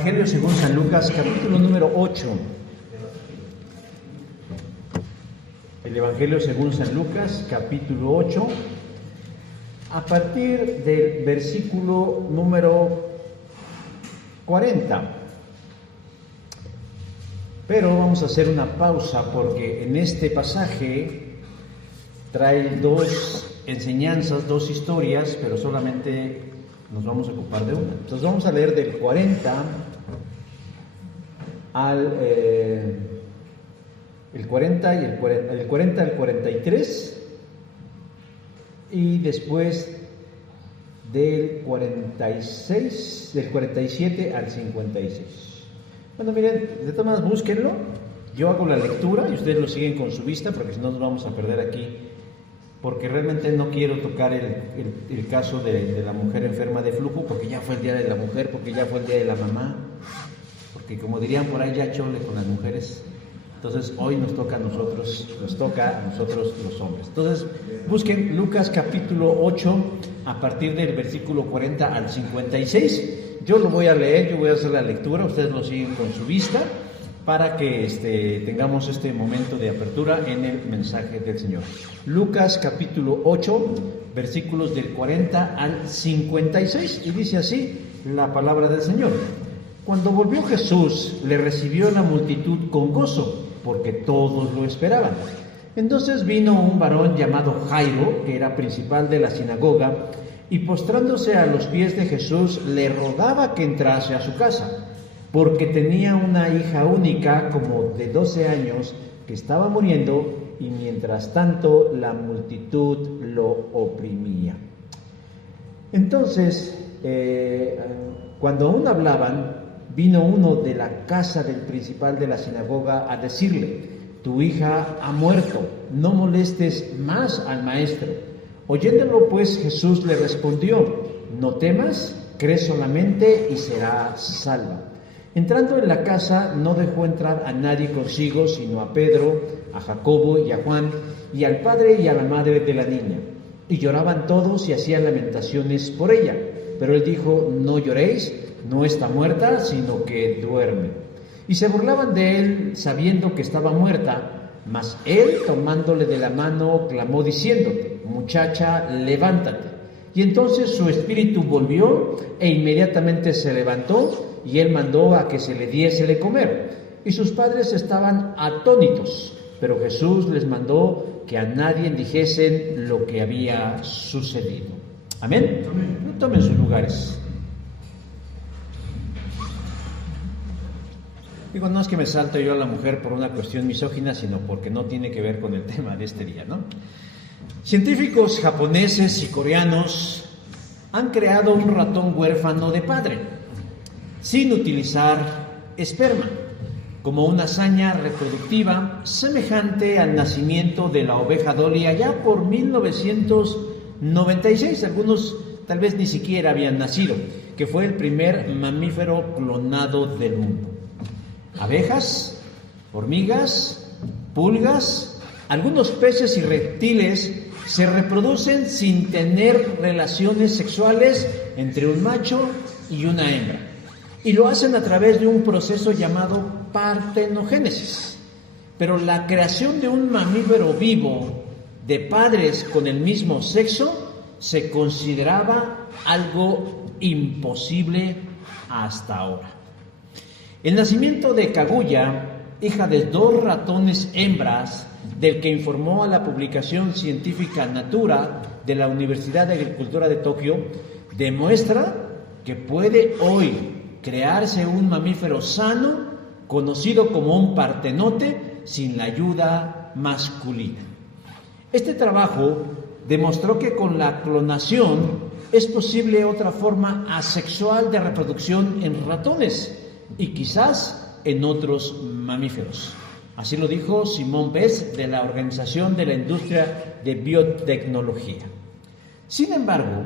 Evangelio según San Lucas, capítulo número 8. El Evangelio según San Lucas, capítulo 8, a partir del versículo número 40. Pero vamos a hacer una pausa porque en este pasaje trae dos enseñanzas, dos historias, pero solamente nos vamos a ocupar de una. Entonces vamos a leer del 40 al el 40 y el 40 al 43 y después del 46, del 47 al 56. Bueno, miren, de todas maneras búsquenlo, yo hago la lectura y ustedes lo siguen con su vista porque si no nos vamos a perder aquí, porque realmente no quiero tocar el caso de la mujer enferma de flujo, porque ya fue el día de la mujer, porque ya fue el día de la mamá, porque como dirían por ahí, ya chole con las mujeres. Entonces hoy nos toca a nosotros los hombres. Entonces busquen Lucas capítulo 8 a partir del versículo 40 al 56. Yo lo voy a leer, yo voy a hacer la lectura, ustedes lo siguen con su vista para que tengamos este momento de apertura en el mensaje del Señor. Lucas capítulo 8 versículos del 40 al 56 y dice así la palabra del Señor. Cuando volvió Jesús, le recibió la multitud con gozo, porque todos lo esperaban. Entonces vino un varón llamado Jairo, que era principal de la sinagoga, y postrándose a los pies de Jesús, le rogaba que entrase a su casa, porque tenía una hija única, como de 12 años, que estaba muriendo, y mientras tanto la multitud lo oprimía. Entonces, cuando aún hablaban, vino uno de la casa del principal de la sinagoga a decirle: tu hija ha muerto, no molestes más al maestro. Oyéndolo pues Jesús le respondió: no temas, cree solamente y serás salva. Entrando en la casa no dejó entrar a nadie consigo, sino a Pedro, a Jacobo y a Juan, y al padre y a la madre de la niña. Y lloraban todos y hacían lamentaciones por ella. Pero él dijo: no lloréis, no está muerta, sino que duerme. Y se burlaban de él, sabiendo que estaba muerta, mas él, tomándole de la mano, clamó diciéndote: muchacha, levántate. Y entonces su espíritu volvió, e inmediatamente se levantó, y él mandó a que se le diese de comer. Y sus padres estaban atónitos, pero Jesús les mandó que a nadie dijesen lo que había sucedido. Amén. Tomen sus lugares. Digo, no es que me salto yo a la mujer por una cuestión misógina, sino porque no tiene que ver con el tema de este día, ¿no? Científicos japoneses y coreanos han creado un ratón huérfano de padre, sin utilizar esperma, como una hazaña reproductiva semejante al nacimiento de la oveja Dolly allá por 1996. Algunos tal vez ni siquiera habían nacido, que fue el primer mamífero clonado del mundo. Abejas, hormigas, pulgas, algunos peces y reptiles se reproducen sin tener relaciones sexuales entre un macho y una hembra, y lo hacen a través de un proceso llamado partenogénesis. Pero la creación de un mamífero vivo de padres con el mismo sexo se consideraba algo imposible hasta ahora. El nacimiento de Kaguya, hija de 2 ratones hembras, del que informó a la publicación científica Natura de la Universidad de Agricultura de Tokio, demuestra que puede hoy crearse un mamífero sano, conocido como un partenote, sin la ayuda masculina. Este trabajo demostró que con la clonación es posible otra forma asexual de reproducción en ratones y quizás en otros mamíferos. Así lo dijo Simón Bess de la Organización de la Industria de Biotecnología. Sin embargo,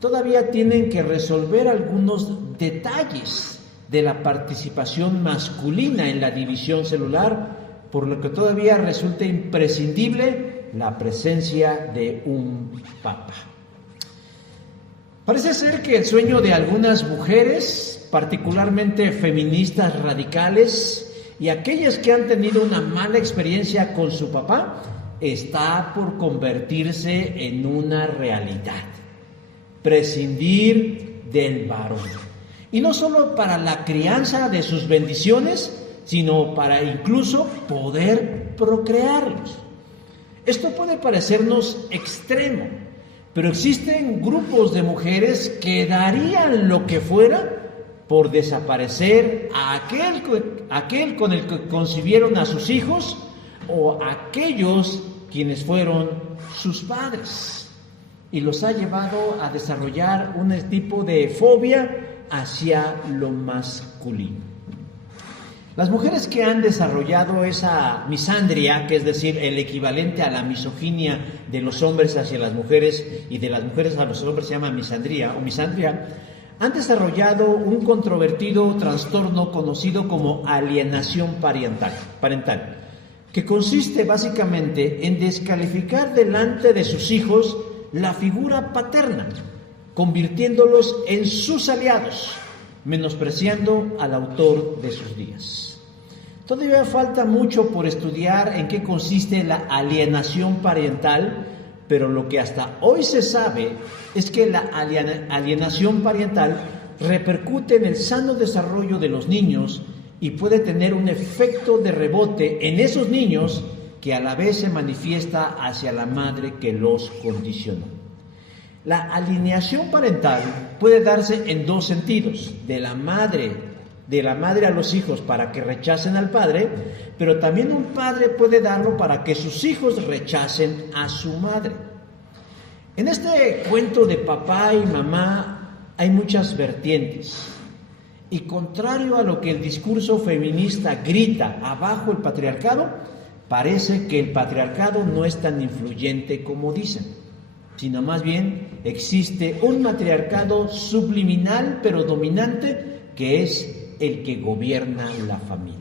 todavía tienen que resolver algunos detalles de la participación masculina en la división celular, por lo que todavía resulta imprescindible la presencia de un papa. Parece ser que el sueño de algunas mujeres, particularmente feministas radicales y aquellas que han tenido una mala experiencia con su papá, está por convertirse en una realidad. Prescindir del varón. Y no solo para la crianza de sus bendiciones, sino para incluso poder procrearlos. Esto puede parecernos extremo, pero existen grupos de mujeres que darían lo que fuera por desaparecer a aquel con el que concibieron a sus hijos o aquellos quienes fueron sus padres. Y los ha llevado a desarrollar un tipo de fobia hacia lo masculino. Las mujeres que han desarrollado esa misandria, que es decir, el equivalente a la misoginia de los hombres hacia las mujeres y de las mujeres a los hombres se llama misandria o misandria, han desarrollado un controvertido trastorno conocido como alienación parental, que consiste básicamente en descalificar delante de sus hijos la figura paterna, convirtiéndolos en sus aliados, menospreciando al autor de sus días. Todavía falta mucho por estudiar en qué consiste la alienación parental, pero lo que hasta hoy se sabe es que la alienación parental repercute en el sano desarrollo de los niños y puede tener un efecto de rebote en esos niños que a la vez se manifiesta hacia la madre que los condicionó. La alienación parental puede darse en dos sentidos: de la madre a los hijos para que rechacen al padre, pero también un padre puede darlo para que sus hijos rechacen a su madre. En este cuento de papá y mamá hay muchas vertientes, y contrario a lo que el discurso feminista grita abajo el patriarcado, parece que el patriarcado no es tan influyente como dicen, sino más bien existe un matriarcado subliminal pero dominante que es el que gobierna la familia.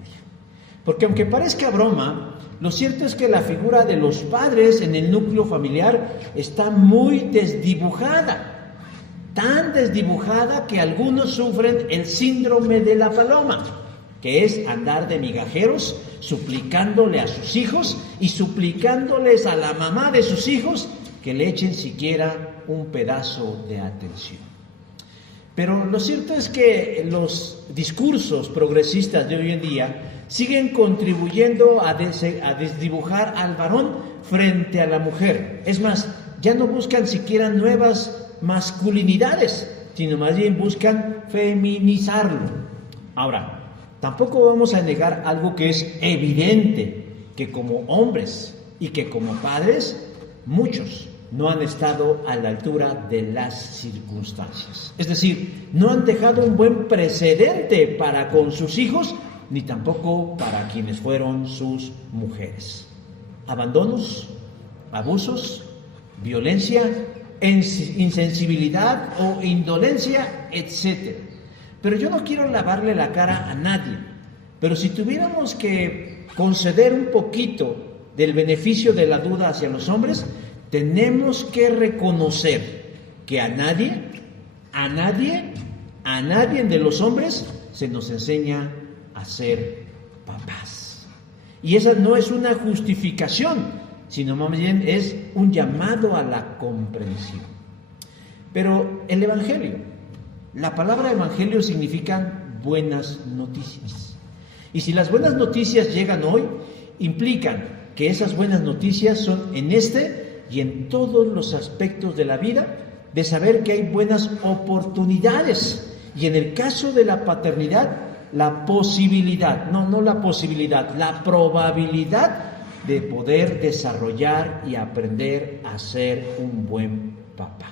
Porque aunque parezca broma, lo cierto es que la figura de los padres en el núcleo familiar está muy desdibujada, tan desdibujada que algunos sufren el síndrome de la paloma, que es andar de migajeros suplicándole a sus hijos y suplicándoles a la mamá de sus hijos que le echen siquiera un pedazo de atención. Pero lo cierto es que los discursos progresistas de hoy en día siguen contribuyendo a desdibujar al varón frente a la mujer. Es más, ya no buscan siquiera nuevas masculinidades, sino más bien buscan feminizarlo. Ahora, tampoco vamos a negar algo que es evidente, que como hombres y que como padres, muchos no han estado a la altura de las circunstancias. Es decir, no han dejado un buen precedente para con sus hijos, ni tampoco para quienes fueron sus mujeres. Abandonos, abusos, violencia, insensibilidad o indolencia, etc. Pero yo no quiero lavarle la cara a nadie, pero si tuviéramos que conceder un poquito del beneficio de la duda hacia los hombres, tenemos que reconocer que a nadie de los hombres se nos enseña a ser papás. Y esa no es una justificación, sino más bien es un llamado a la comprensión. Pero el Evangelio, la palabra Evangelio significa buenas noticias. Y si las buenas noticias llegan hoy, implican que esas buenas noticias son en este y en todos los aspectos de la vida, de saber que hay buenas oportunidades. Y en el caso de la paternidad, la posibilidad, la probabilidad de poder desarrollar y aprender a ser un buen papá.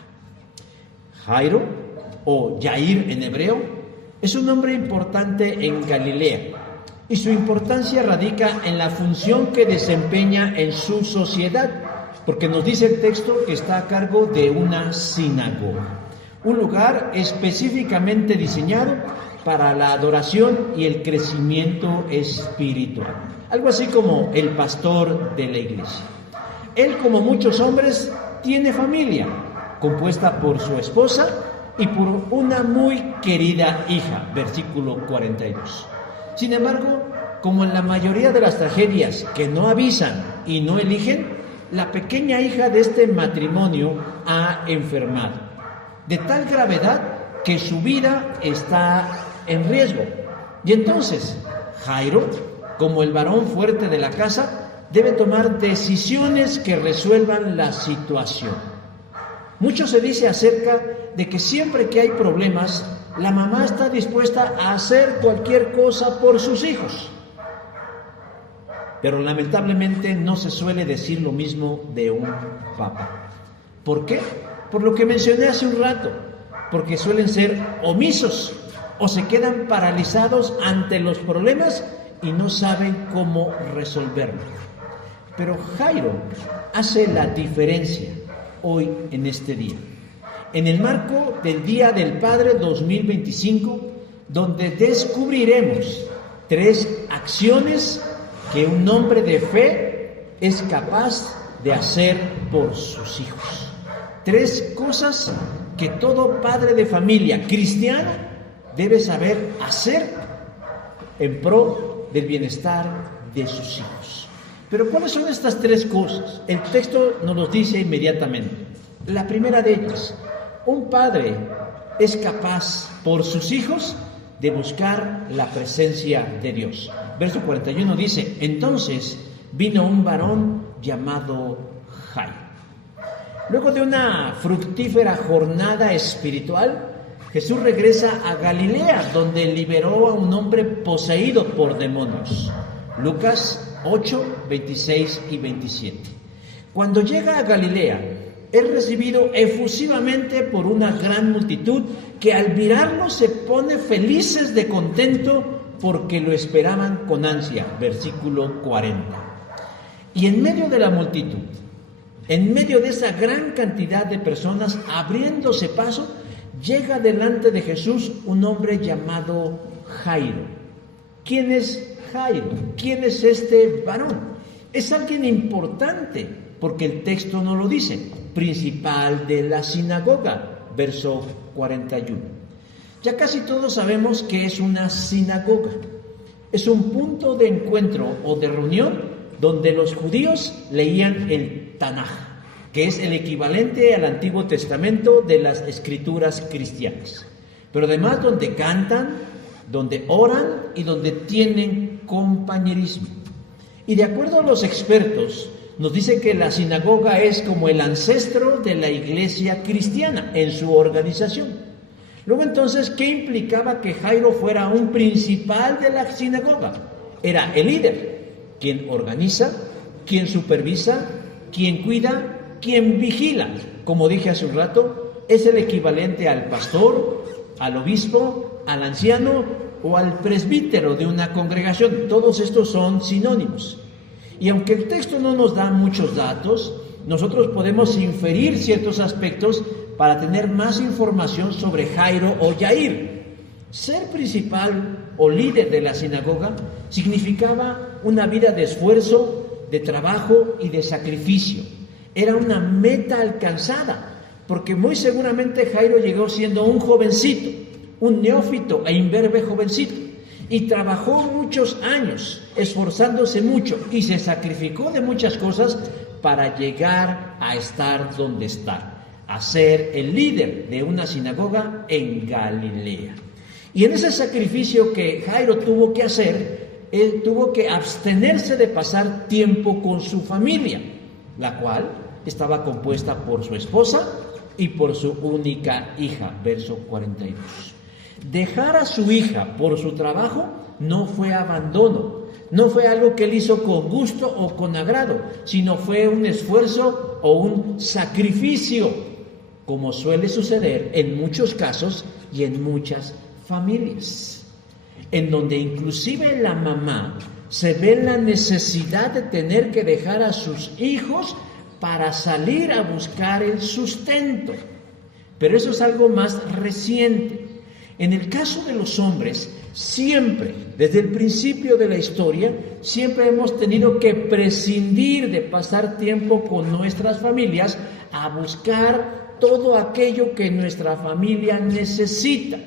Jairo, o Jair en hebreo, es un hombre importante en Galilea, y su importancia radica en la función que desempeña en su sociedad, porque nos dice el texto que está a cargo de una sinagoga, un lugar específicamente diseñado para la adoración y el crecimiento espiritual, algo así como el pastor de la iglesia. Él, como muchos hombres, tiene familia, compuesta por su esposa y por una muy querida hija, versículo 42. Sin embargo, como en la mayoría de las tragedias que no avisan y no eligen, la pequeña hija de este matrimonio ha enfermado, de tal gravedad que su vida está en riesgo. Y entonces, Jairo, como el varón fuerte de la casa, debe tomar decisiones que resuelvan la situación. Mucho se dice acerca de que siempre que hay problemas, la mamá está dispuesta a hacer cualquier cosa por sus hijos. Pero lamentablemente no se suele decir lo mismo de un papá. ¿Por qué? Por lo que mencioné hace un rato, porque suelen ser omisos o se quedan paralizados ante los problemas y no saben cómo resolverlos. Pero Jairo hace la diferencia hoy en este día. En el marco del Día del Padre 2025, donde descubriremos 3 acciones que un hombre de fe es capaz de hacer por sus hijos. 3 cosas que todo padre de familia cristiana debe saber hacer en pro del bienestar de sus hijos. Pero ¿cuáles son estas 3 cosas? El texto nos los dice inmediatamente. La primera de ellas: un padre es capaz por sus hijos de buscar la presencia de Dios. Verso 41 dice: entonces vino un varón llamado Jairo. Luego de una fructífera jornada espiritual, Jesús regresa a Galilea, donde liberó a un hombre poseído por demonios. Lucas 8, 26 y 27. Cuando llega a Galilea, es recibido efusivamente por una gran multitud que al mirarlo se pone felices de contento porque lo esperaban con ansia. Versículo 40. Y en medio de la multitud, en medio de esa gran cantidad de personas abriéndose paso, llega delante de Jesús un hombre llamado Jairo. ¿Quién es Jairo? ¿Quién es este varón? Es alguien importante, porque el texto no lo dice. Principal de la sinagoga, verso 41. Ya casi todos sabemos que es una sinagoga. Es un punto de encuentro o de reunión donde los judíos leían el Tanaj, que es el equivalente al Antiguo Testamento de las escrituras cristianas. Pero además donde cantan, donde oran y donde tienen compañerismo. Y de acuerdo a los expertos, nos dice que la sinagoga es como el ancestro de la iglesia cristiana en su organización. Luego entonces, ¿qué implicaba que Jairo fuera un principal de la sinagoga? Era el líder, quien organiza, quien supervisa, quien cuida, quien vigila. Como dije hace un rato, es el equivalente al pastor, al obispo, al anciano o al presbítero de una congregación. Todos estos son sinónimos. Y aunque el texto no nos da muchos datos, nosotros podemos inferir ciertos aspectos para tener más información sobre Jairo o Jair. Ser principal o líder de la sinagoga significaba una vida de esfuerzo, de trabajo y de sacrificio. Era una meta alcanzada, porque muy seguramente Jairo llegó siendo un jovencito, un neófito e imberbe jovencito, y trabajó muchos años, esforzándose mucho, y se sacrificó de muchas cosas para llegar a estar donde está, a ser el líder de una sinagoga en Galilea. Y en ese sacrificio que Jairo tuvo que hacer, él tuvo que abstenerse de pasar tiempo con su familia, la cual estaba compuesta por su esposa y por su única hija, verso 42. Dejar a su hija por su trabajo no fue abandono, no fue algo que él hizo con gusto o con agrado, sino fue un esfuerzo o un sacrificio, como suele suceder en muchos casos y en muchas familias, en donde inclusive la mamá se ve la necesidad de tener que dejar a sus hijos para salir a buscar el sustento. Pero eso es algo más reciente. En el caso de los hombres, siempre, desde el principio de la historia, siempre hemos tenido que prescindir de pasar tiempo con nuestras familias a buscar todo aquello que nuestra familia necesita.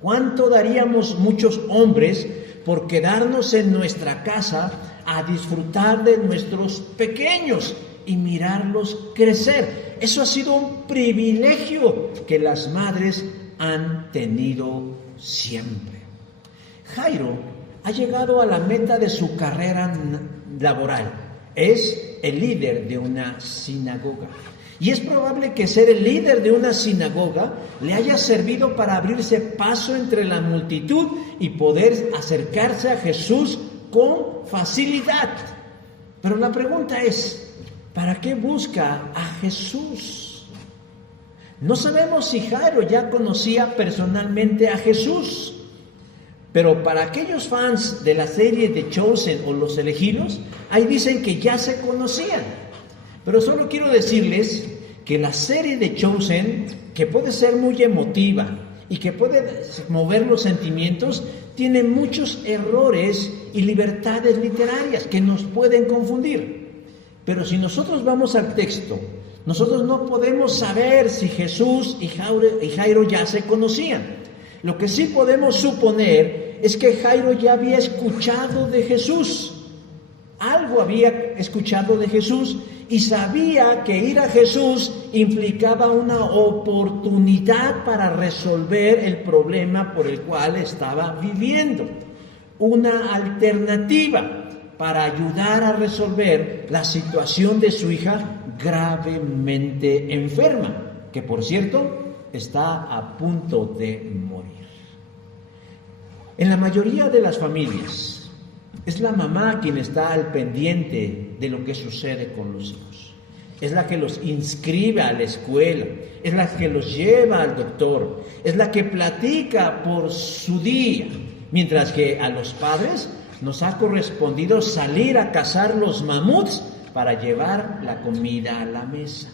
¿Cuánto daríamos muchos hombres por quedarnos en nuestra casa a disfrutar de nuestros pequeños y mirarlos crecer? Eso ha sido un privilegio que las madres han tenido siempre. Jairo ha llegado a la meta de su carrera laboral. Es el líder de una sinagoga. Y es probable que ser el líder de una sinagoga le haya servido para abrirse paso entre la multitud y poder acercarse a Jesús con facilidad. Pero la pregunta es, ¿para qué busca a Jesús? No sabemos si Jairo ya conocía personalmente a Jesús, pero para aquellos fans de la serie The Chosen o Los Elegidos, ahí dicen que ya se conocían. Pero solo quiero decirles que la serie The Chosen, que puede ser muy emotiva y que puede mover los sentimientos, tiene muchos errores y libertades literarias que nos pueden confundir. Pero si nosotros vamos al texto, nosotros no podemos saber si Jesús y Jairo ya se conocían. Lo que sí podemos suponer es que Jairo ya había escuchado de Jesús. Algo había escuchado de Jesús y sabía que ir a Jesús implicaba una oportunidad para resolver el problema por el cual estaba viviendo. Una alternativa para ayudar a resolver la situación de su hija gravemente enferma, que por cierto está a punto de morir. En la mayoría de las familias, es la mamá quien está al pendiente de lo que sucede con los hijos. Es la que los inscribe a la escuela, es la que los lleva al doctor, es la que platica por su día, mientras que a los padres nos ha correspondido salir a cazar los mamuts para llevar la comida a la mesa.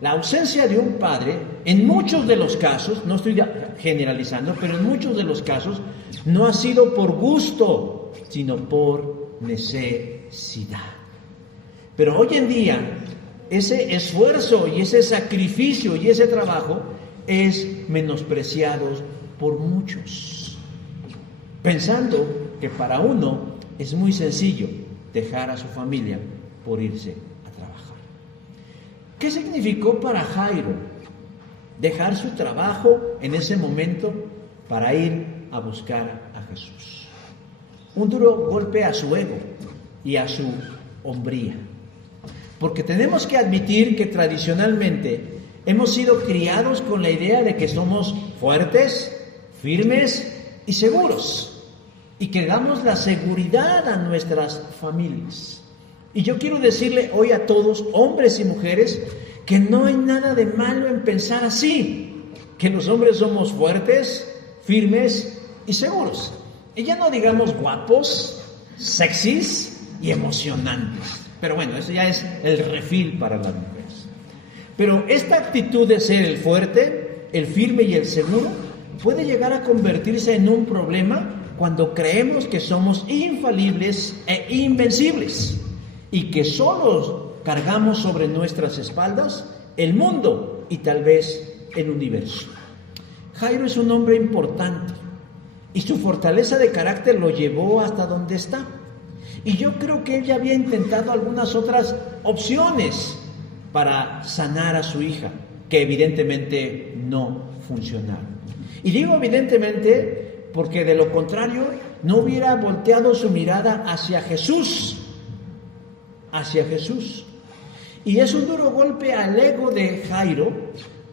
La ausencia de un padre, en muchos de los casos, no estoy generalizando, pero en muchos de los casos, no ha sido por gusto, sino por necesidad. Pero hoy en día, ese esfuerzo y ese sacrificio y ese trabajo es menospreciado por muchos, pensando que para uno es muy sencillo dejar a su familia por irse a trabajar. ¿Qué significó para Jairo dejar su trabajo en ese momento para ir a buscar a Jesús? Un duro golpe a su ego y a su hombría. Porque tenemos que admitir que tradicionalmente hemos sido criados con la idea de que somos fuertes, firmes y seguros, y que damos la seguridad a nuestras familias. Y yo quiero decirle hoy a todos, hombres y mujeres, que no hay nada de malo en pensar así, que los hombres somos fuertes, firmes y seguros. Y ya no digamos guapos, sexys y emocionantes. Pero bueno, eso ya es el refil para las mujeres. Pero esta actitud de ser el fuerte, el firme y el seguro puede llegar a convertirse en un problema cuando creemos que somos infalibles e invencibles y que solo cargamos sobre nuestras espaldas el mundo y tal vez el universo. Jairo es un hombre importante y su fortaleza de carácter lo llevó hasta donde está. Y yo creo que él ya había intentado algunas otras opciones para sanar a su hija, que evidentemente no funcionaron. Y digo evidentemente porque de lo contrario no hubiera volteado su mirada hacia Jesús. Hacia Jesús. Y es un duro golpe al ego de Jairo,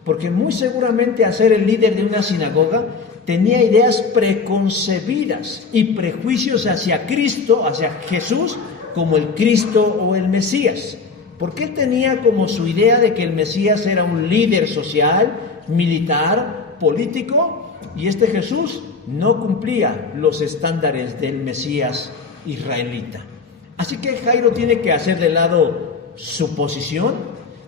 porque muy seguramente al ser el líder de una sinagoga, tenía ideas preconcebidas y prejuicios hacia Cristo, hacia Jesús, como el Cristo o el Mesías. Porque él tenía como su idea de que el Mesías era un líder social, militar, político, y este Jesús no cumplía los estándares del Mesías israelita. Así que Jairo tiene que hacer de lado su posición,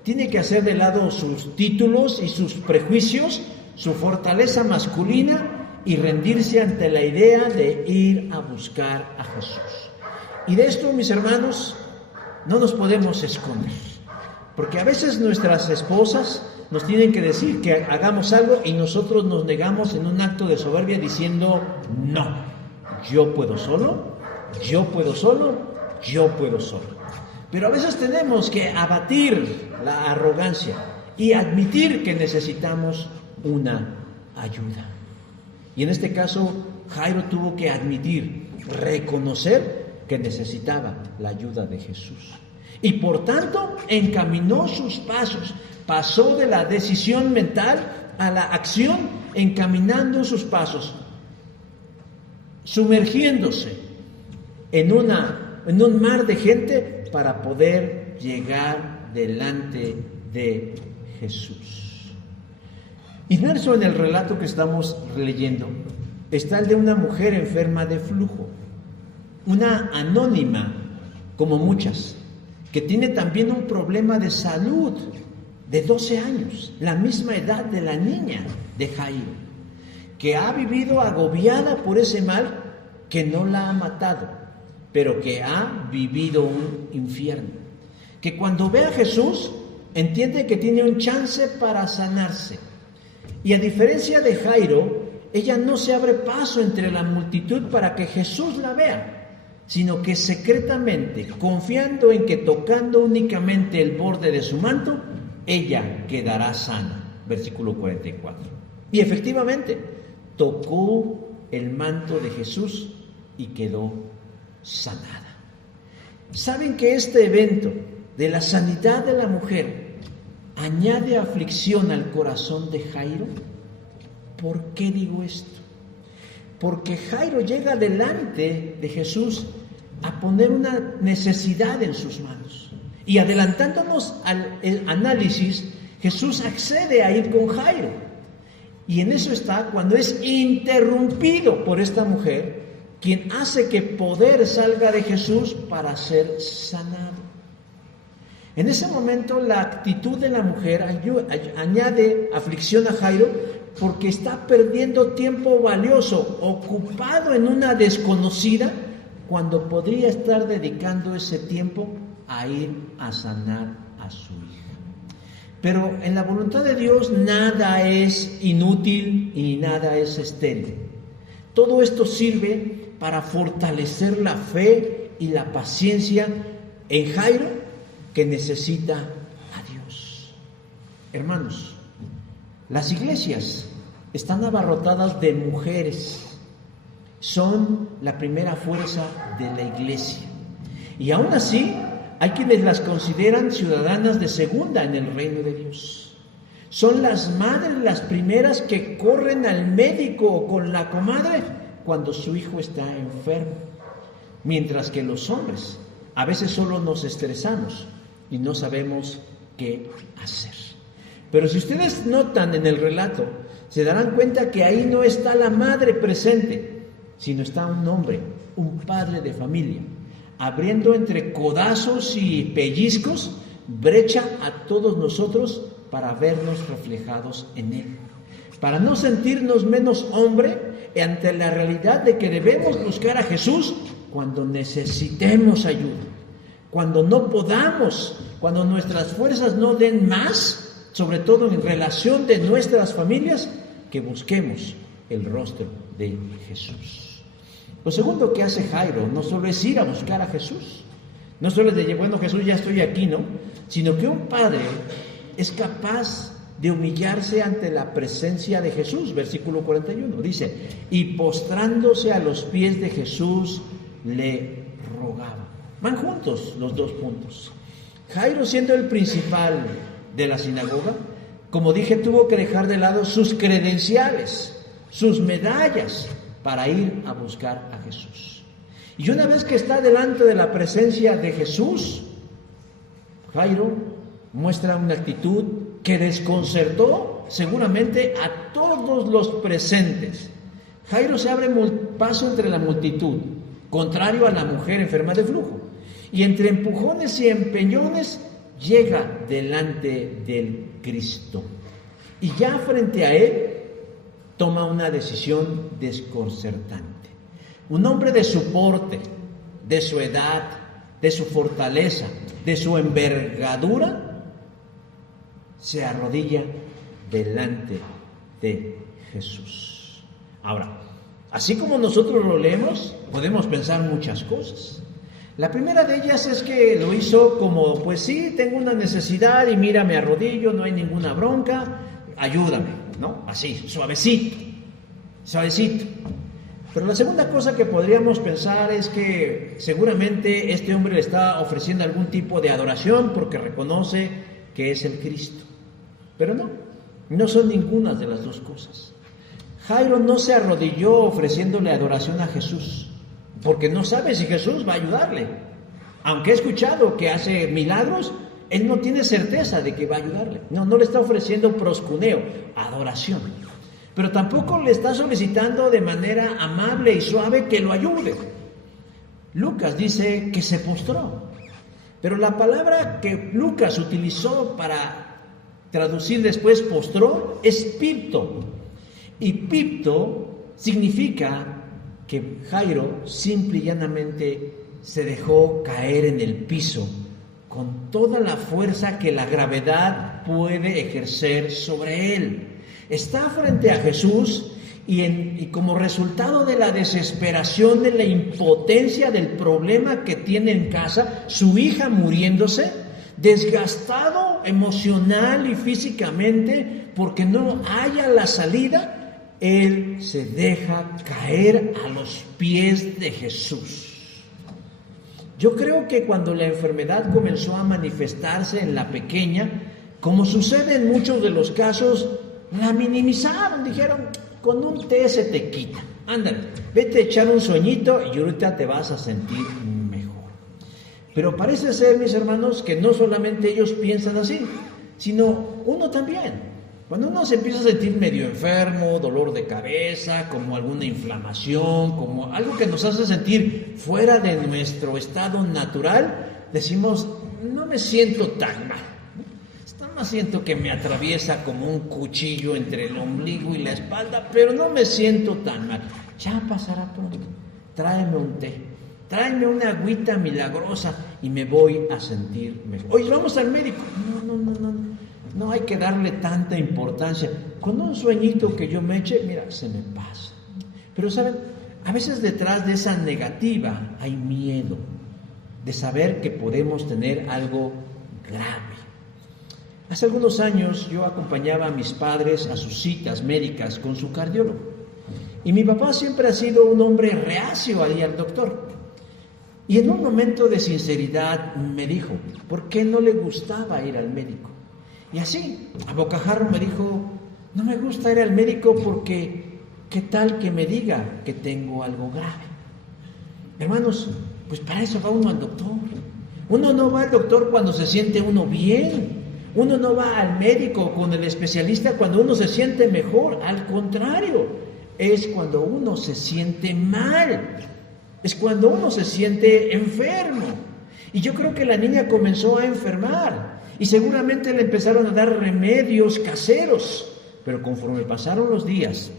tiene que hacer de lado sus títulos y sus prejuicios, su fortaleza masculina y rendirse ante la idea de ir a buscar a Jesús. Y de esto, mis hermanos, no nos podemos esconder, Porque a veces nuestras esposas nos tienen que decir que hagamos algo y nosotros nos negamos en un acto de soberbia diciendo, no, yo puedo solo, yo puedo solo, yo puedo solo. Pero a veces tenemos que abatir la arrogancia y admitir que necesitamos una ayuda. Y en este caso, Jairo tuvo que admitir, reconocer que necesitaba la ayuda de Jesús. Y por tanto, encaminó sus pasos, pasó de la decisión mental a la acción, encaminando sus pasos, sumergiéndose en un mar de gente para poder llegar delante de Jesús. Inmerso en el relato que estamos leyendo está el de una mujer enferma de flujo, una anónima como muchas, que tiene también un problema de salud de 12 años, la misma edad de la niña de Jairo, que ha vivido agobiada por ese mal que no la ha matado, pero que ha vivido un infierno, que cuando ve a Jesús entiende que tiene un chance para sanarse. Y a diferencia de Jairo, ella no se abre paso entre la multitud para que Jesús la vea, sino que secretamente, confiando en que tocando únicamente el borde de su manto, ella quedará sana. Versículo 44. Y efectivamente, tocó el manto de Jesús y quedó sanada. ¿Saben que este evento de la sanidad de la mujer añade aflicción al corazón de Jairo? ¿Por qué digo esto? Porque Jairo llega delante de Jesús a poner una necesidad en sus manos. Y adelantándonos al análisis, Jesús accede a ir con Jairo. Y en eso está cuando es interrumpido por esta mujer, quien hace que poder salga de Jesús para ser sanado. En ese momento la actitud de la mujer añade aflicción a Jairo porque está perdiendo tiempo valioso, ocupado en una desconocida, cuando podría estar dedicando ese tiempo a ir a sanar a su hija. Pero en la voluntad de Dios nada es inútil y nada es estéril. Todo esto sirve para fortalecer la fe y la paciencia en Jairo, que necesita a Dios. Hermanos, las iglesias están abarrotadas de mujeres. Son la primera fuerza de la iglesia. Y aún así, hay quienes las consideran ciudadanas de segunda en el reino de Dios. Son las madres las primeras que corren al médico o con la comadre cuando su hijo está enfermo. Mientras que los hombres a veces solo nos estresamos y no sabemos qué hacer. Pero si ustedes notan en el relato, se darán cuenta que ahí no está la madre presente, sino está un hombre, un padre de familia, abriendo entre codazos y pellizcos brecha a todos nosotros para vernos reflejados en él, para no sentirnos menos hombre ante la realidad de que debemos buscar a Jesús cuando necesitemos ayuda. Cuando no podamos, cuando nuestras fuerzas no den más, sobre todo en relación de nuestras familias, que busquemos el rostro de Jesús. Lo segundo que hace Jairo no solo es ir a buscar a Jesús, no solo es de, bueno, Jesús, ya estoy aquí, ¿no? Sino que un padre es capaz de humillarse ante la presencia de Jesús. Versículo 41 dice, y postrándose a los pies de Jesús, le rogaba. Van juntos los dos puntos. Jairo, siendo el principal de la sinagoga, como dije, tuvo que dejar de lado sus credenciales, sus medallas, para ir a buscar a Jesús. Y una vez que está delante de la presencia de Jesús, Jairo muestra una actitud que desconcertó seguramente a todos los presentes. Jairo se abre paso entre la multitud, contrario a la mujer enferma de flujo, y entre empujones y empeñones llega delante del Cristo. Y ya frente a él toma una decisión desconcertante. Un hombre de su porte, de su edad, de su fortaleza, de su envergadura, se arrodilla delante de Jesús. Ahora, así como nosotros lo leemos, podemos pensar muchas cosas. La primera de ellas es que lo hizo como, pues sí, tengo una necesidad y mira, me arrodillo, no hay ninguna bronca, ayúdame, ¿no? Así, suavecito, suavecito. Pero la segunda cosa que podríamos pensar es que seguramente este hombre le está ofreciendo algún tipo de adoración porque reconoce que es el Cristo. Pero no son ninguna de las dos cosas. Jairo no se arrodilló ofreciéndole adoración a Jesús, porque no sabe si Jesús va a ayudarle. Aunque ha escuchado que hace milagros, él no tiene certeza de que va a ayudarle. No le está ofreciendo proscuneo, adoración. Pero tampoco le está solicitando de manera amable y suave que lo ayude. Lucas dice que se postró. Pero la palabra que Lucas utilizó para traducir después postró es pipto. Y pipto significa que Jairo simple y llanamente se dejó caer en el piso con toda la fuerza que la gravedad puede ejercer sobre él. Está frente a Jesús y como resultado de la desesperación, de la impotencia del problema que tiene en casa, su hija muriéndose, desgastado emocional y físicamente porque no haya la salida, él se deja caer a los pies de Jesús. Yo creo que cuando la enfermedad comenzó a manifestarse en la pequeña, como sucede en muchos de los casos, la minimizaron, dijeron, con un té se te quita. Ándale, vete a echar un sueñito y ahorita te vas a sentir mejor. Pero parece ser, mis hermanos, que no solamente ellos piensan así, sino uno también. Cuando uno se empieza a sentir medio enfermo, dolor de cabeza, como alguna inflamación, como algo que nos hace sentir fuera de nuestro estado natural, decimos, no me siento tan mal. No siento que me atraviesa como un cuchillo entre el ombligo y la espalda, pero no me siento tan mal. Ya pasará pronto. Tráeme un té, tráeme una agüita milagrosa y me voy a sentir mejor. Oye, vamos al médico. No hay que darle tanta importancia. Con un sueñito que yo me eche, mira, se me pasa. Pero saben, a veces detrás de esa negativa hay miedo de saber que podemos tener algo grave. Hace algunos años yo acompañaba a mis padres a sus citas médicas con su cardiólogo. Y mi papá siempre ha sido un hombre reacio a ir al doctor. Y en un momento de sinceridad me dijo, ¿por qué no le gustaba ir al médico? Y así, a bocajarro me dijo, no me gusta ir al médico porque, ¿qué tal que me diga que tengo algo grave? Hermanos, pues para eso va uno al doctor. Uno no va al doctor cuando se siente uno bien. Uno no va al médico con el especialista cuando uno se siente mejor. Al contrario, es cuando uno se siente mal. Es cuando uno se siente enfermo. Y yo creo que la niña comenzó a enfermar. Y seguramente le empezaron a dar remedios caseros. Pero conforme pasaron los días,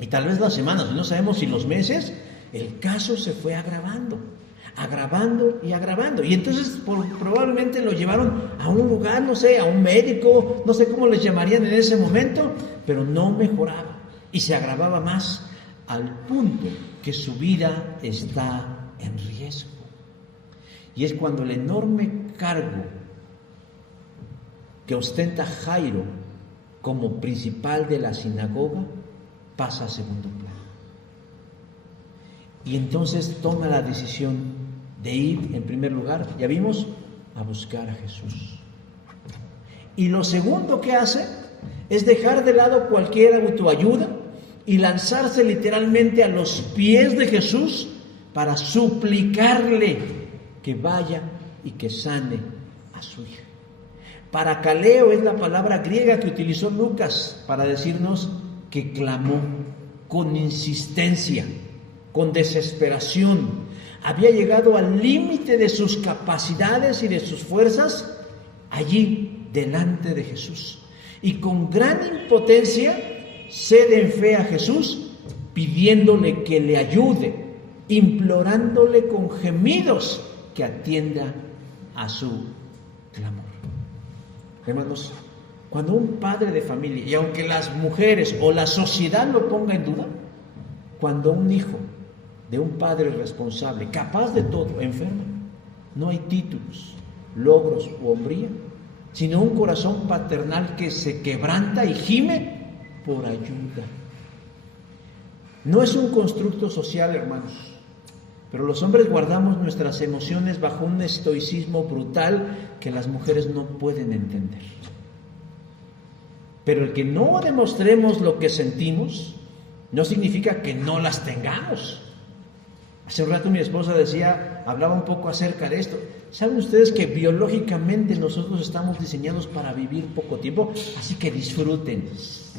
y tal vez las semanas, y no sabemos si los meses, el caso se fue agravando y agravando. Y entonces probablemente lo llevaron a un lugar, no sé, a un médico, no sé cómo les llamarían en ese momento, pero no mejoraba y se agravaba más al punto que su vida está en riesgo. Y es cuando el enorme cargo que ostenta Jairo como principal de la sinagoga pasa a segundo plano. Y entonces toma la decisión de ir, en primer lugar, ya vimos, a buscar a Jesús. Y lo segundo que hace es dejar de lado cualquier autoayuda y lanzarse literalmente a los pies de Jesús para suplicarle que vaya y que sane a su hija. Paracaleo es la palabra griega que utilizó Lucas para decirnos que clamó con insistencia, con desesperación. Había llegado al límite de sus capacidades y de sus fuerzas allí delante de Jesús. Y con gran impotencia cede en fe a Jesús, pidiéndole que le ayude, implorándole con gemidos que atienda a su clamor. Hermanos, Cuando un padre de familia, y aunque las mujeres o la sociedad lo ponga en duda, cuando un hijo de un padre responsable, capaz de todo, enferma, no hay títulos, logros u hombría, sino un corazón paternal que se quebranta y gime por ayuda. No es un constructo social, hermanos, pero los hombres guardamos nuestras emociones bajo un estoicismo brutal que las mujeres no pueden entender. Pero el que no demostremos lo que sentimos no significa que no las tengamos. Hace un rato mi esposa hablaba un poco acerca de esto. ¿Saben ustedes que biológicamente nosotros estamos diseñados para vivir poco tiempo? Así que disfrútenos,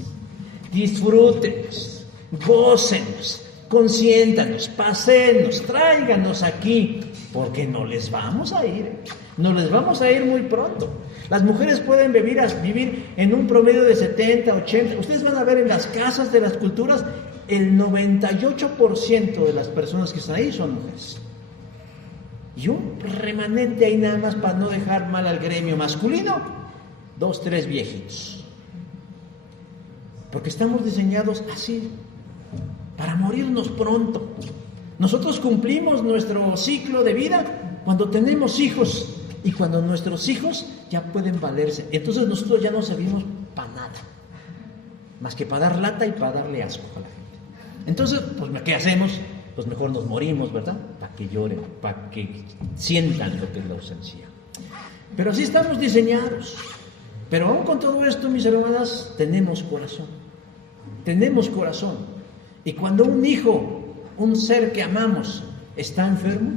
gócenos, consiéntanos, pasénnos, tráiganos aquí, porque no les vamos a ir muy pronto. Las mujeres pueden vivir en un promedio de 70, 80. Ustedes van a ver en las casas de las culturas, el 98% de las personas que están ahí son mujeres. Y un remanente ahí nada más para no dejar mal al gremio masculino, 2, 3 viejitos. Porque estamos diseñados así, para morirnos pronto. Nosotros cumplimos nuestro ciclo de vida cuando tenemos hijos y cuando nuestros hijos ya pueden valerse. Entonces nosotros ya no servimos para nada, más que para dar lata y para darle asco a la gente. Entonces, pues, ¿qué hacemos? Pues mejor nos morimos, ¿verdad? Para que lloren, para que sientan lo que es la ausencia. Pero así estamos diseñados. Pero aún con todo esto, mis hermanas, tenemos corazón. Tenemos corazón. Y cuando un hijo, un ser que amamos, está enfermo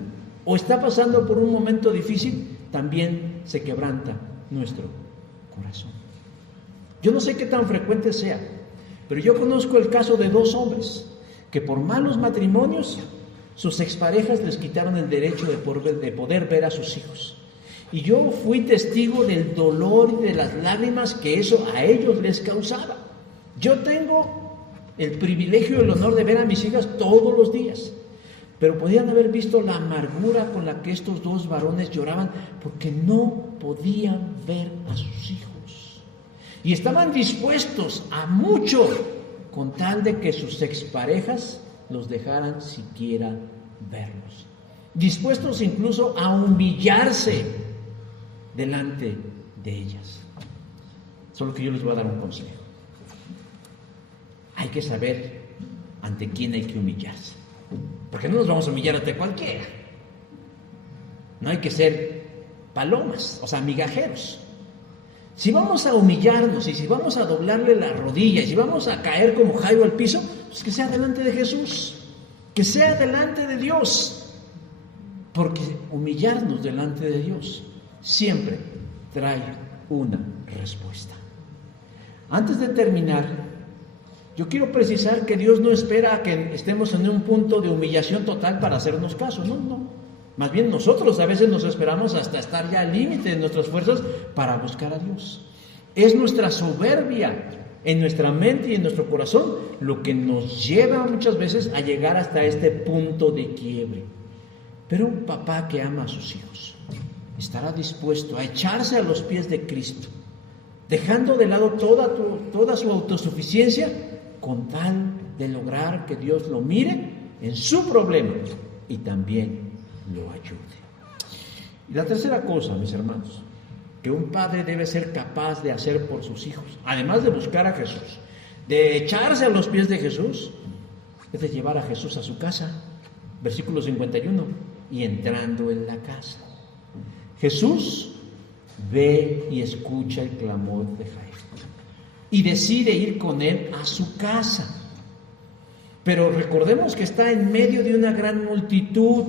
o está pasando por un momento difícil, también se quebranta nuestro corazón. Yo no sé qué tan frecuente sea, pero yo conozco el caso de 2 hombres que por malos matrimonios sus exparejas les quitaron el derecho de poder ver a sus hijos. Y yo fui testigo del dolor y de las lágrimas que eso a ellos les causaba. Yo tengo el privilegio y el honor de ver a mis hijas todos los días, pero podían haber visto la amargura con la que estos 2 varones lloraban porque no podían ver a sus hijos. Y estaban dispuestos a mucho con tal de que sus exparejas los dejaran siquiera verlos. Dispuestos incluso a humillarse delante de ellas. Solo que yo les voy a dar un consejo. Hay que saber ante quién hay que humillarse. Porque no nos vamos a humillar ante cualquiera. No hay que ser palomas, o sea, migajeros. Si vamos a humillarnos y si vamos a doblarle la rodilla y si vamos a caer como Jairo al piso, pues que sea delante de Jesús, que sea delante de Dios. Porque humillarnos delante de Dios siempre trae una respuesta. Antes de terminar, yo quiero precisar que Dios no espera que estemos en un punto de humillación total para hacernos caso, no. Más bien nosotros a veces nos esperamos hasta estar ya al límite de nuestras fuerzas para buscar a Dios. Es nuestra soberbia en nuestra mente y en nuestro corazón lo que nos lleva muchas veces a llegar hasta este punto de quiebre. Pero un papá que ama a sus hijos estará dispuesto a echarse a los pies de Cristo, dejando de lado toda su autosuficiencia con tal de lograr que Dios lo mire en su problema y también lo ayude. Y la tercera cosa, mis hermanos, que un padre debe ser capaz de hacer por sus hijos, además de buscar a Jesús, de echarse a los pies de Jesús, es de llevar a Jesús a su casa. Versículo 51, y entrando en la casa, Jesús ve y escucha el clamor de Jairo y decide ir con él a su casa. Pero recordemos que está en medio de una gran multitud.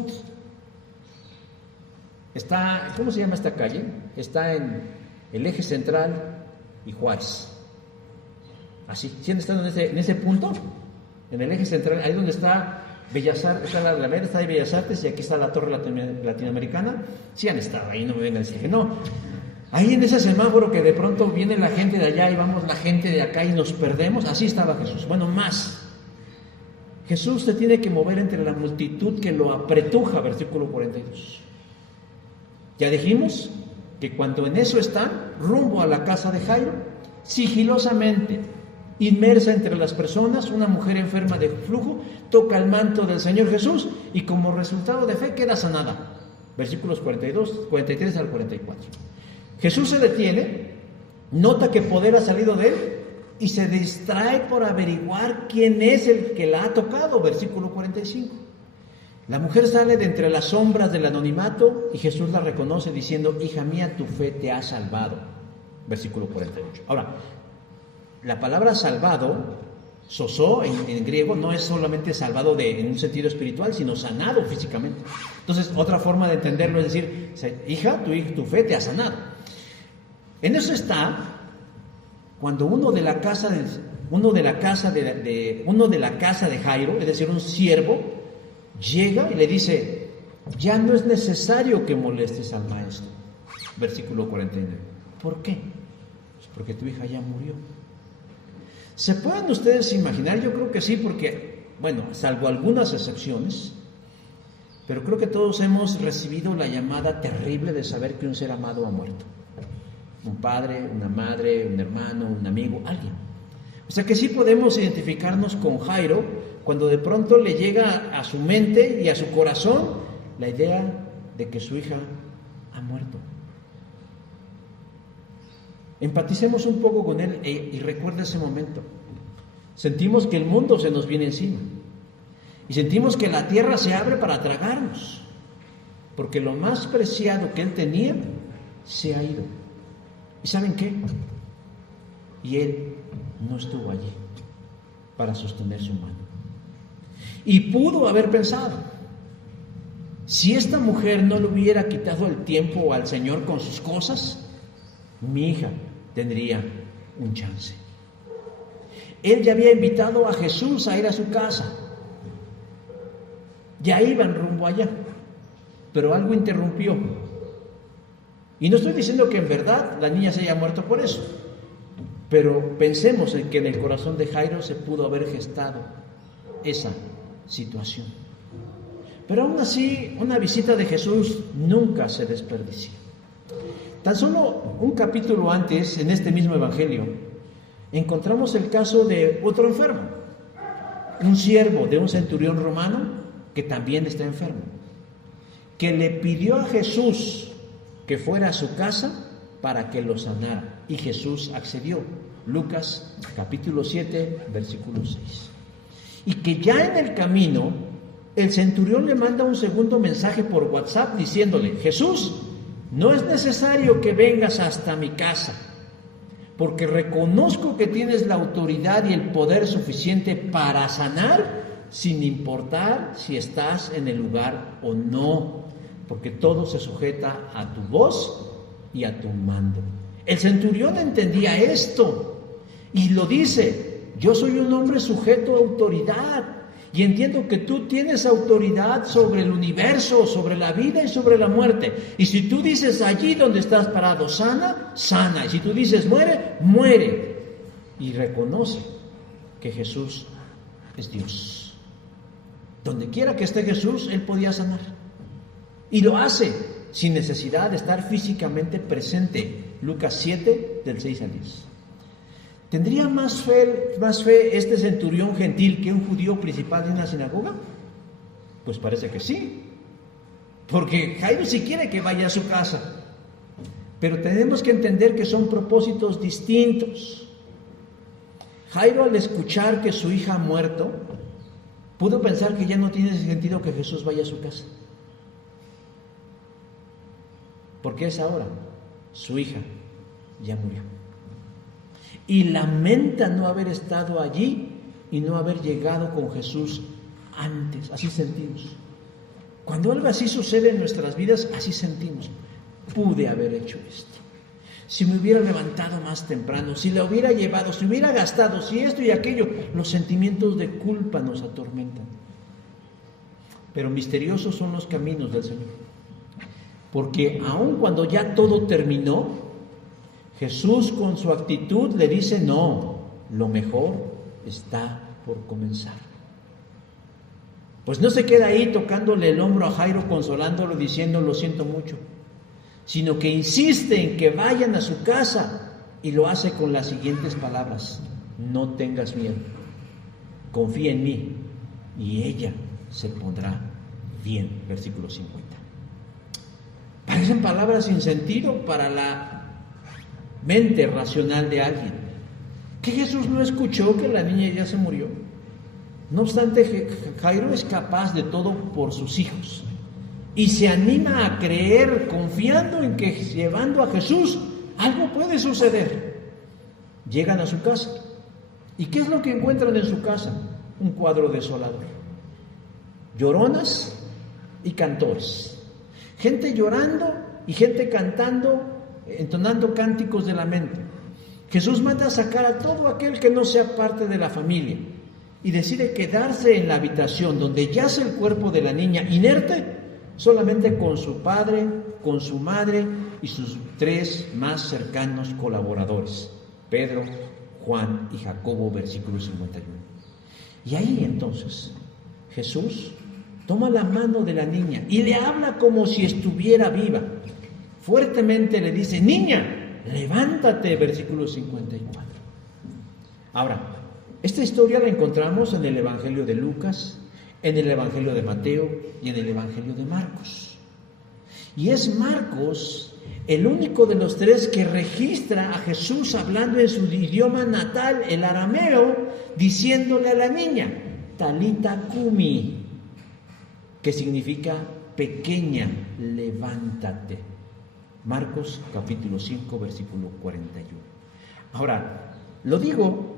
Está, ¿cómo se llama esta calle? Está en el Eje Central y Juárez. Así, ¿sí han estado en ese punto? En el Eje Central, ahí donde está Bellas Artes, está la Alameda, está ahí Bellas Artes y aquí está la Torre Latinoamericana. Sí han estado ahí, no me vengan a decir que no. Ahí en ese semáforo que de pronto viene la gente de allá y vamos la gente de acá y nos perdemos, así estaba Jesús. Bueno, más. Jesús se tiene que mover entre la multitud que lo apretuja, versículo 42. Ya dijimos que cuando en eso están, rumbo a la casa de Jairo, sigilosamente, inmersa entre las personas, una mujer enferma de flujo toca el manto del Señor Jesús y como resultado de fe queda sanada. Versículos 43 al 44. Jesús se detiene, nota que poder ha salido de él y se distrae por averiguar quién es el que la ha tocado. Versículo 45. La mujer sale de entre las sombras del anonimato y Jesús la reconoce diciendo: hija mía, tu fe te ha salvado. Versículo 48. Ahora, la palabra salvado, sozo en griego, no es solamente salvado en un sentido espiritual, sino sanado físicamente. Entonces, otra forma de entenderlo es decir: hija, tu fe te ha sanado. En eso está cuando uno de la casa de Jairo, es decir, un siervo, llega y le dice: ya no es necesario que molestes al maestro. Versículo 49. ¿Por qué? Pues porque tu hija ya murió. ¿Se pueden ustedes imaginar? Yo creo que sí, porque, bueno, salvo algunas excepciones, pero creo que todos hemos recibido la llamada terrible de saber que un ser amado ha muerto. Un padre, una madre, un hermano, un amigo, alguien. O sea que sí podemos identificarnos con Jairo cuando de pronto le llega a su mente y a su corazón la idea de que su hija ha muerto. Empaticemos un poco con él y recuerda ese momento. Sentimos que el mundo se nos viene encima y sentimos que la tierra se abre para tragarnos, porque lo más preciado que él tenía se ha ido. ¿Y saben qué? Y él no estuvo allí para sostener su mano. Y pudo haber pensado: si esta mujer no le hubiera quitado el tiempo al Señor con sus cosas, mi hija tendría un chance. Él ya había invitado a Jesús a ir a su casa. Ya iban rumbo allá, pero algo interrumpió. Y no estoy diciendo que en verdad la niña se haya muerto por eso, pero pensemos en que en el corazón de Jairo se pudo haber gestado esa situación. Pero aún así, una visita de Jesús nunca se desperdicia. Tan solo un capítulo antes, en este mismo evangelio, encontramos el caso de otro enfermo, un siervo de un centurión romano que también está enfermo, que le pidió a Jesús que fuera a su casa para que lo sanara, y Jesús accedió. Lucas capítulo 7, versículo 6. Y que ya en el camino el centurión le manda un segundo mensaje por WhatsApp diciéndole: Jesús, no es necesario que vengas hasta mi casa, porque reconozco que tienes la autoridad y el poder suficiente para sanar, sin importar si estás en el lugar o no, porque todo se sujeta a tu voz y a tu mando. El centurión entendía esto y lo dice: yo soy un hombre sujeto a autoridad y entiendo que tú tienes autoridad sobre el universo, sobre la vida y sobre la muerte. Y si tú dices allí donde estás parado, sana, sana. Y si tú dices muere, muere. Y reconoce que Jesús es Dios. Donde quiera que esté Jesús, Él podía sanar. Y lo hace sin necesidad de estar físicamente presente. Lucas 7, del 6 al 10. ¿Tendría más fe este centurión gentil que un judío principal de una sinagoga? Pues parece que sí, porque Jairo sí quiere que vaya a su casa, pero tenemos que entender que son propósitos distintos. Jairo, al escuchar que su hija ha muerto, pudo pensar que ya no tiene sentido que Jesús vaya a su casa, porque es ahora, su hija ya murió. Y lamenta no haber estado allí y no haber llegado con Jesús antes. Así sentimos. Cuando algo así sucede en nuestras vidas, así sentimos. Pude haber hecho esto. Si me hubiera levantado más temprano, si la hubiera llevado, si hubiera gastado, si esto y aquello, los sentimientos de culpa nos atormentan. Pero misteriosos son los caminos del Señor. Porque aun cuando ya todo terminó, Jesús con su actitud le dice: no, lo mejor está por comenzar. Pues no se queda ahí tocándole el hombro a Jairo, consolándolo, diciendo lo siento mucho, sino que insiste en que vayan a su casa Y lo hace con las siguientes palabras: no tengas miedo, confía en mí y ella se pondrá bien. Versículo 50. Parecen palabras sin sentido para la mente racional de alguien. ¿Que Jesús no escuchó que la niña ya se murió? No obstante, Jairo es capaz de todo por sus hijos y se anima a creer confiando en que llevando a Jesús algo puede suceder. Llegan a su casa. ¿Y qué es lo que encuentran en su casa? Un cuadro desolador. Lloronas y cantores. Gente llorando y gente cantando, entonando cánticos de lamento. Jesús manda a sacar a todo aquel que no sea parte de la familia y decide quedarse en la habitación donde yace el cuerpo de la niña inerte, solamente con su padre, con su madre y sus 3 más cercanos colaboradores, Pedro, Juan y Jacobo, versículo 51. Y ahí entonces Jesús toma la mano de la niña y le habla como si estuviera viva. Fuertemente le dice: niña, levántate, versículo 54. Ahora, esta historia la encontramos en el Evangelio de Lucas, en el Evangelio de Mateo y en el Evangelio de Marcos. Y es Marcos el único de los 3 que registra a Jesús hablando en su idioma natal, el arameo, diciéndole a la niña: Talita cumi, que significa pequeña, levántate. Marcos capítulo 5, versículo 41. Ahora, lo digo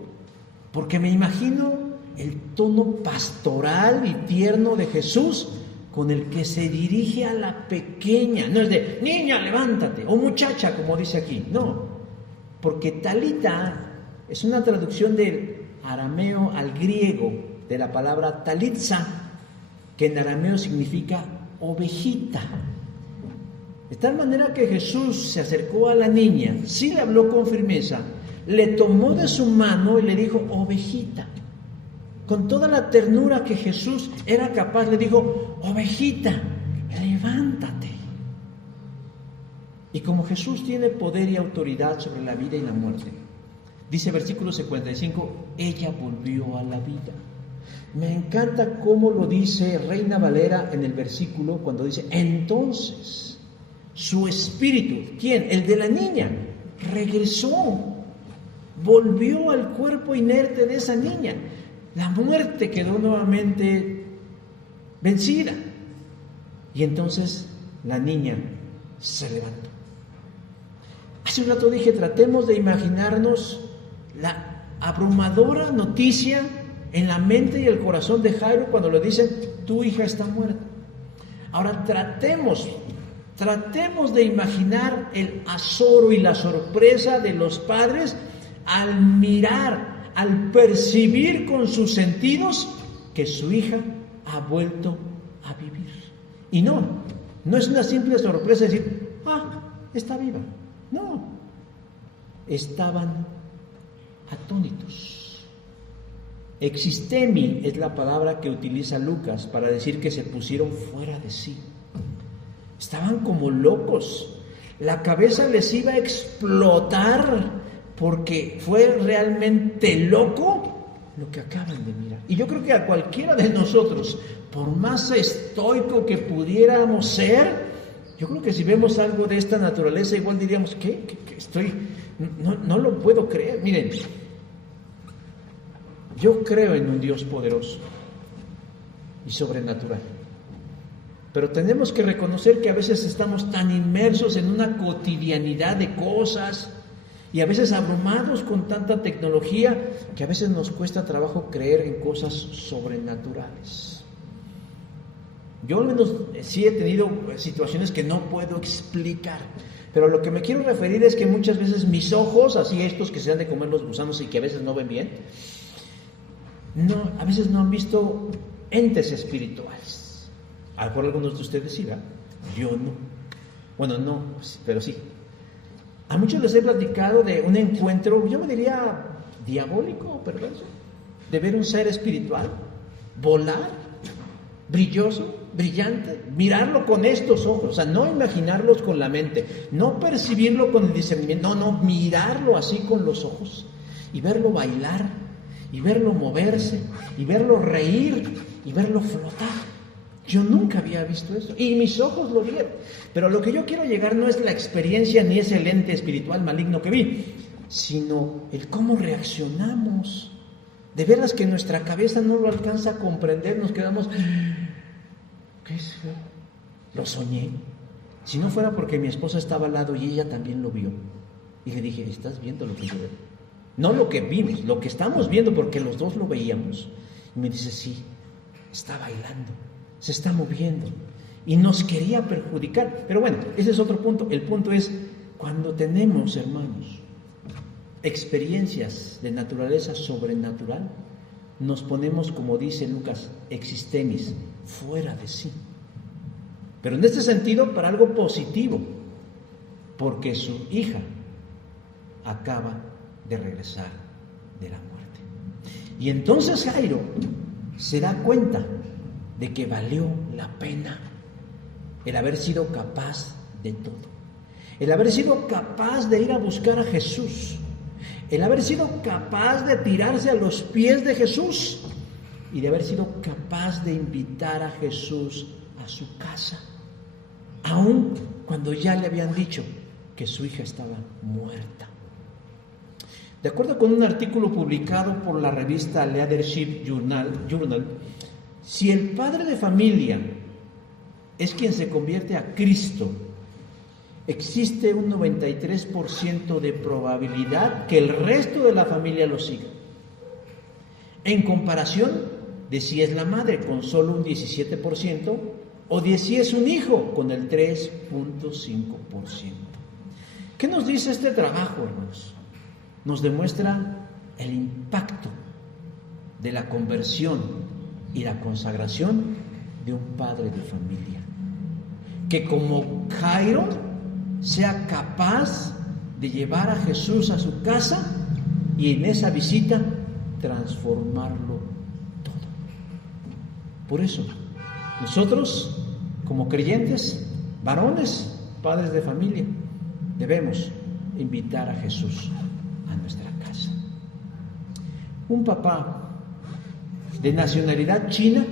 porque me imagino el tono pastoral y tierno de Jesús con el que se dirige a la pequeña. No es de niña, levántate, o muchacha, como dice aquí. No, porque talita es una traducción del arameo al griego de la palabra talitza, que en arameo significa ovejita. De tal manera que Jesús se acercó a la niña, sí le habló con firmeza, le tomó de su mano y le dijo: ovejita. Con toda la ternura que Jesús era capaz, le dijo: ovejita, levántate. Y como Jesús tiene poder y autoridad sobre la vida y la muerte, dice versículo 55, ella volvió a la vida. Me encanta cómo lo dice Reina Valera en el versículo cuando dice: entonces su espíritu, ¿quién? El de la niña, regresó, volvió al cuerpo inerte de esa niña. La muerte quedó nuevamente vencida. Y entonces la niña se levantó. Hace un rato dije, tratemos de imaginarnos la abrumadora noticia en la mente y el corazón de Jairo cuando le dicen: tu hija está muerta. Ahora tratemos de imaginar el azoro y la sorpresa de los padres al mirar, al percibir con sus sentidos que su hija ha vuelto a vivir. Y no es una simple sorpresa decir: está viva. No, estaban atónitos. Existemi es la palabra que utiliza Lucas para decir que se pusieron fuera de sí. Estaban como locos. La cabeza les iba a explotar porque fue realmente loco lo que acaban de mirar. Y yo creo que a cualquiera de nosotros, por más estoico que pudiéramos ser, yo creo que si vemos algo de esta naturaleza, igual diríamos: ¿qué estoy? No lo puedo creer. Miren, yo creo en un Dios poderoso y sobrenatural. Pero tenemos que reconocer que a veces estamos tan inmersos en una cotidianidad de cosas y a veces abrumados con tanta tecnología que a veces nos cuesta trabajo creer en cosas sobrenaturales. Yo al menos sí he tenido situaciones que no puedo explicar, pero a lo que me quiero referir es que muchas veces mis ojos, así estos que se han de comer los gusanos y que a veces no ven bien, a veces no han visto entes espirituales. A lo mejor algunos de ustedes sí, ¿verdad? Yo no. Bueno, no, pero sí. A muchos les he platicado de un encuentro, yo me diría diabólico o perverso, de ver un ser espiritual volar, brilloso, brillante, mirarlo con estos ojos, o sea, no imaginarlos con la mente, no percibirlo con el discernimiento, no, mirarlo así con los ojos y verlo bailar, y verlo moverse, y verlo reír, y verlo flotar. Yo nunca había visto eso, y mis ojos lo vieron. Pero lo que yo quiero llegar no es la experiencia ni ese ente espiritual maligno que vi, sino el cómo reaccionamos. De veras que nuestra cabeza no lo alcanza a comprender, nos quedamos, ¿qué es? Lo soñé. Si no fuera porque mi esposa estaba al lado y ella también lo vio. Y le dije, ¿estás viendo lo que yo veo? No lo que vimos, lo que estamos viendo, porque los dos lo veíamos. Y me dice, sí, está bailando, se está moviendo. Y nos quería perjudicar. Pero bueno, ese es otro punto. El punto es, cuando tenemos, hermanos, experiencias de naturaleza sobrenatural, nos ponemos, como dice Lucas, existemis, fuera de sí. Pero en este sentido, para algo positivo, porque su hija acaba de regresar de la muerte. Y entonces Jairo se da cuenta de que valió la pena el haber sido capaz de todo, el haber sido capaz de ir a buscar a Jesús, el haber sido capaz de tirarse a los pies de Jesús y de haber sido capaz de invitar a Jesús a su casa, aun cuando ya le habían dicho que su hija estaba muerta. De acuerdo con un artículo publicado por la revista Leadership Journal, si el padre de familia es quien se convierte a Cristo, existe un 93% de probabilidad que el resto de la familia lo siga, en comparación de si es la madre, con solo un 17%, o de si es un hijo, con el 3.5%. ¿Qué nos dice este trabajo, hermanos? Nos demuestra el impacto de la conversión y la consagración de un padre de familia, que como Jairo sea capaz de llevar a Jesús a su casa y en esa visita transformarlo todo. Por eso, nosotros como creyentes, varones, padres de familia, debemos invitar a Jesús a nuestra casa. Un papá de nacionalidad china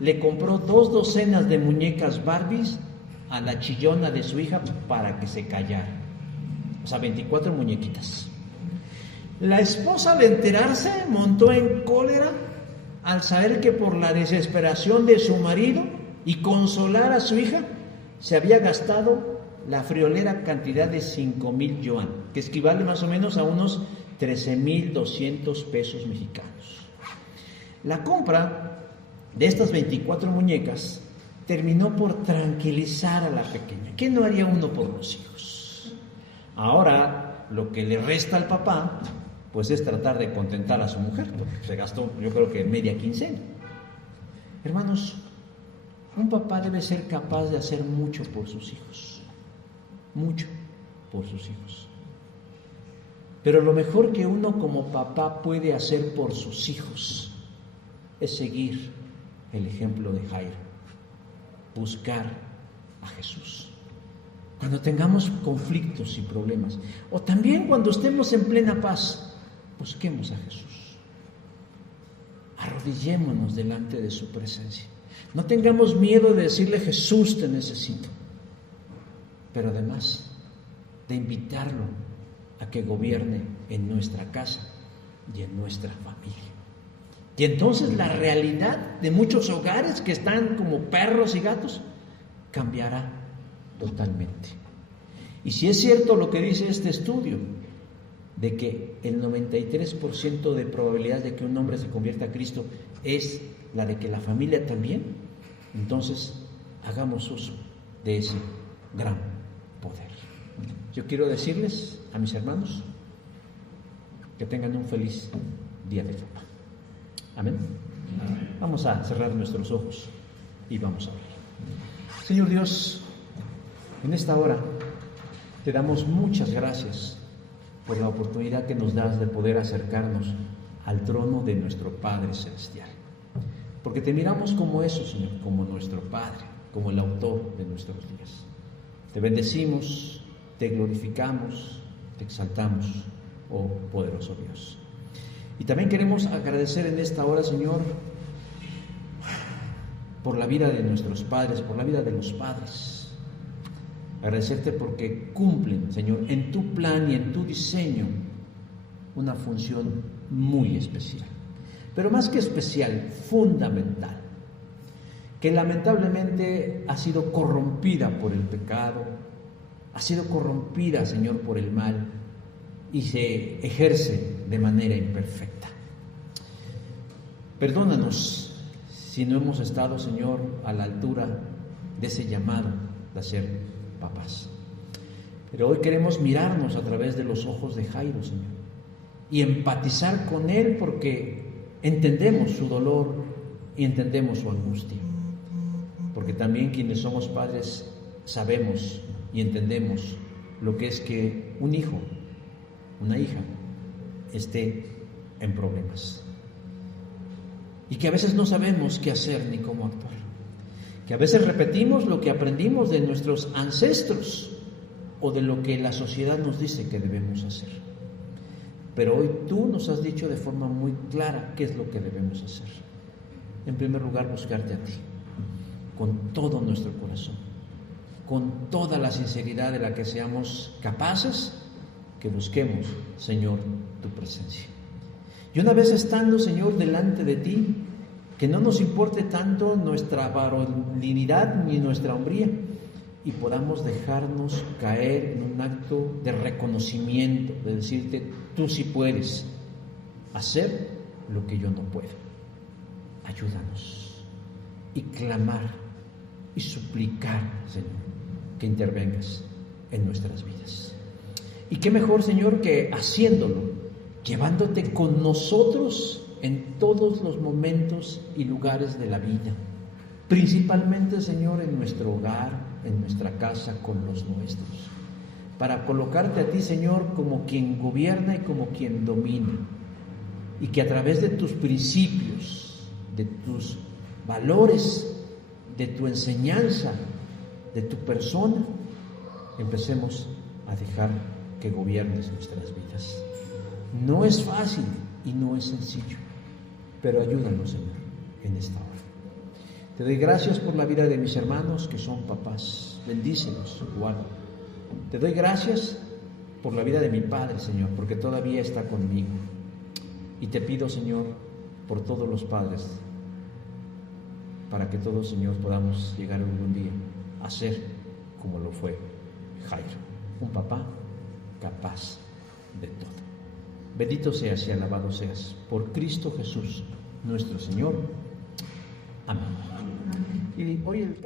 le compró 2 docenas de muñecas Barbies a la chillona de su hija para que se callara. O sea, 24 muñequitas. La esposa, al enterarse, montó en cólera al saber que por la desesperación de su marido y consolar a su hija, se había gastado la friolera cantidad de 5,000 yuan, que equivale más o menos a unos 13,200 pesos mexicanos. La compra de estas 24 muñecas terminó por tranquilizar a la pequeña. ¿Qué no haría uno por los hijos? Ahora, lo que le resta al papá, pues es tratar de contentar a su mujer, porque se gastó, yo creo que media quincena. Hermanos, un papá debe ser capaz de hacer mucho por sus hijos, mucho por sus hijos. Pero lo mejor que uno como papá puede hacer por sus hijos es seguir el ejemplo de Jairo, buscar a Jesús. Cuando tengamos conflictos y problemas, o también cuando estemos en plena paz, busquemos a Jesús. Arrodillémonos delante de su presencia. No tengamos miedo de decirle: Jesús, te necesito. Pero además de invitarlo a que gobierne en nuestra casa y en nuestra familia. Y entonces la realidad de muchos hogares que están como perros y gatos cambiará totalmente. Y si es cierto lo que dice este estudio, de que el 93% de probabilidad de que un hombre se convierta a Cristo es la de que la familia también, entonces hagamos uso de ese gran poder. Yo quiero decirles a mis hermanos que tengan un feliz día de papá. Amén. Vamos a cerrar nuestros ojos y vamos a orar. Señor Dios, en esta hora te damos muchas gracias por la oportunidad que nos das de poder acercarnos al trono de nuestro Padre Celestial. porque te miramos como eso, Señor, como nuestro Padre, como el autor de nuestros días. Te bendecimos, te glorificamos, te exaltamos, oh poderoso Dios. Y también queremos agradecer en esta hora, Señor, por la vida de nuestros padres, por la vida de los padres. Agradecerte porque cumplen, Señor, en tu plan y en tu diseño una función muy especial. Pero más que especial, fundamental, que lamentablemente ha sido corrompida por el pecado, ha sido corrompida, Señor, por el mal y se ejerce de manera imperfecta. Perdónanos si no hemos estado, Señor, a la altura de ese llamado de ser papás. Pero hoy queremos mirarnos a través de los ojos de Jairo, Señor, y empatizar con él porque entendemos su dolor y entendemos su angustia. Porque también quienes somos padres sabemos y entendemos lo que es que un hijo, una hija, esté en problemas. Y que a veces no sabemos qué hacer ni cómo actuar. Que a veces repetimos lo que aprendimos de nuestros ancestros o de lo que la sociedad nos dice que debemos hacer. Pero hoy tú nos has dicho de forma muy clara qué es lo que debemos hacer. En primer lugar, buscarte a ti, con todo nuestro corazón, con toda la sinceridad de la que seamos capaces, que busquemos, Señor, tu presencia. Y una vez estando, Señor, delante de ti, que no nos importe tanto nuestra varonilidad ni nuestra hombría, y podamos dejarnos caer en un acto de reconocimiento, de decirte, tú sí puedes hacer lo que yo no puedo. Ayúdanos y clamar y suplicar, Señor, que intervengas en nuestras vidas. Y qué mejor, Señor, que haciéndolo, llevándote con nosotros en todos los momentos y lugares de la vida, principalmente, Señor, en nuestro hogar, en nuestra casa, con los nuestros, para colocarte a ti, Señor, como quien gobierna y como quien domina, y que a través de tus principios, de tus valores, de tu enseñanza, de tu persona, empecemos a dejar que gobiernes nuestras vidas. No es fácil y no es sencillo, pero ayúdanos, Señor, en esta hora. Te doy gracias por la vida de mis hermanos que son papás. Bendícelos, guarda. Te doy gracias por la vida de mi padre, Señor, porque todavía está conmigo. Y te pido, Señor, por todos los padres, para que todos, Señor, podamos llegar algún día a ser como lo fue Jairo, un papá capaz de todo. Bendito seas y alabado seas por Cristo Jesús, nuestro Señor. Amén. Y hoy el